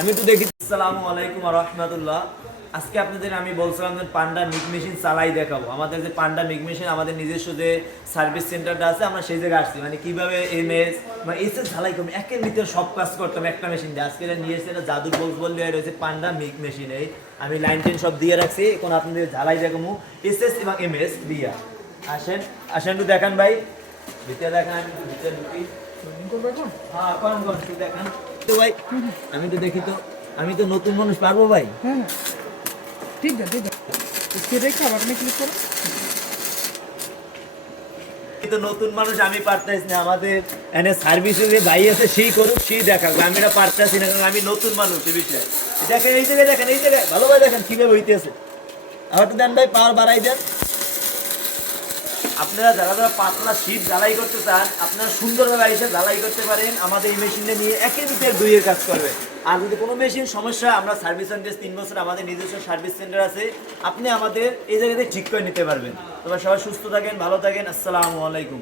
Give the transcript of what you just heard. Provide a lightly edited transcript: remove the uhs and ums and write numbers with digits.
আমি তো দেখি। আসসালামু আলাইকুম ওয়া রাহমাতুল্লাহ। আজকে আপনাদের আমি বলছিলাম যে পান্ডা মিক মেশিন চালাই দেখাবো। আমাদের যে পান্ডা মিক মেশিন আমাদের নিজস্ব যে সার্ভিস সেন্টারটা আছে আমরা সেই জায়গায় আসছি, মানে কিভাবে এমএস মানে এসএস ঝালাই করবো, একের ভিতরে সব কাজ করতাম একটা মেশিন দিয়ে। আজকে এটা নিয়ে এসে এটা জাদুর বক্স বললে রয়েছে পান্ডা মিক মেশিন। এই আমি লাইন টেন সব দিয়ে রাখছি, এখন আপনাদের ঝালাই দেখাবো এসএস এবং এমএস দিয়া। আসেন আসেন একটু দেখান ভাই, ভিতরে দেখান, ভিতরে ঢুকি। হ্যাঁ করেন করেন একটু দেখান তো ভাই। আমি তো দেখি তো, আমি তো নতুন মানুষ, পারবো ভাই? হ্যাঁ ঠিক আছে, ঠিক আছে। इसके देख अब आपने क्लिक करो। আমি তো নতুন মানুষ, আমি পারতেছি না। আমাদের এনে সার্ভিসে যে ভাই আছে সেই করুক, সেই দেখাক। আমি এটা পারতেছি না, কারণ আমি নতুন মানুষ এই বিষয়ে। দেখেন এই জায়গায়, দেখেন এই জায়গায়, ভালোভাবে দেখেন কিভাবে হইতেছে। আবার তো দেন ভাই, পাওয়ার বাড়াই দেন। আপনারা যারা যারা পাতলা শীত জ্বালাই করতে চান, আপনারা সুন্দরভাবে এসে জ্বালাই করতে পারেন। আমাদের এই মেশিনটা নিয়ে একের ভিতরে দুইয়ের কাজ করবে। আর যদি কোনো মেশিন সমস্যা, আমরা সার্ভিস সেন্টার 3 বছর আমাদের নিজস্ব সার্ভিস সেন্টার আছে, আপনি আমাদের এই জায়গাতে ঠিক করে নিতে পারবেন। তোমরা সবাই সুস্থ থাকেন, ভালো থাকেন। আসসালামু আলাইকুম।